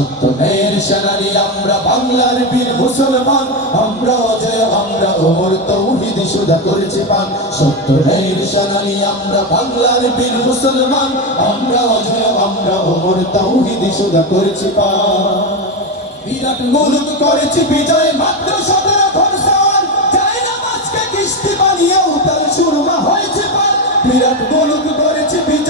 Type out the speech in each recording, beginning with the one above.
সত্য সেনানি আমরা বাংলার বীর মুসলমান। আমরা অজয়, আমরা ওমর তৌহিদ সুদা করেছি পান। সত্য সেনানি আমরা বাংলার বীর মুসলমান। আমরা অজয়, আমরা ওমর তৌহিদ সুদা করেছি পান। বিরাট মুলুক করেছি বিজয়, মাত্র সতেরো ঘরসাওয়ার যাই না মাছকে কিস্তি বানিয়ে উতাল সুরমা হয়েছে পার বিরাট মুলুক করেছি বিজয়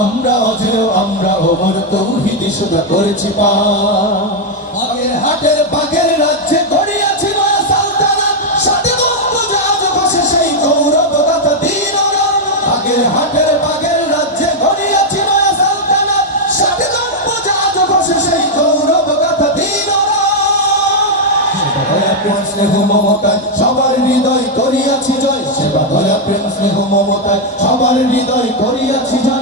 আমরা অজয়, আমরা ওপর তৌহিদি সুরা করেছি পান বাগের হাটের বাগের রাজ্যে গড়িয়াছি নয়া সালতানাত সাথে গম্বুজ আজ বসে সেই গৌরব গাথা দিন বাগের হাটের বাগের রাজ্যে গড়িয়াছি নয়া সালতানাত সাথে গম্বুজ আজ বসে সেই গৌরব গাথা দিন দয়া প্রেম, স্নেহ, মমতায় সবার হৃদয় করিয়াছি জয়। সেবা দয়া প্রেম, স্নেহ, মমতায় সবার হৃদয় করিয়াছি জয়।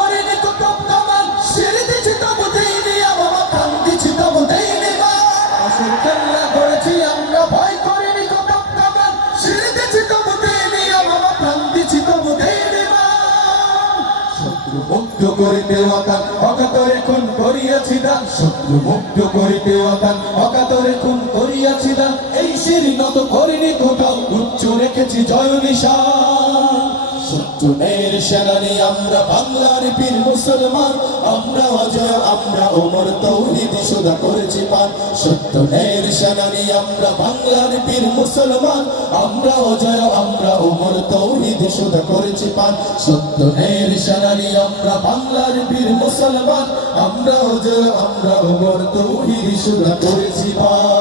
মুক্ত করিতে অতান অকাতরে খুন করিয়াছি দান। শত্রু মুক্ত করিতে অতান অকাতরে খুন করিয়াছি দান। এই শির নত করিনি কোথাও। উচ্চ রেখেছি জয় নিশান। ন্যায়ের সেনানি আমরা বাংলার বীর মুসলমান, আমরা অজয়, আমরা ওমর তৌহিদি সুদা করেছি পান সত্য ন্যায়ের সেনানি আমরা বাংলার বীর মুসলমান, আমরা অজয়, আমরা ওমর তৌহিদি সুদা করেছি পান সত্য ন্যায়ের সেনানি আমরা বাংলার বীর মুসলমান, আমরা অজয়, আমরা ওমর তৌহিদি সুদা করেছি পান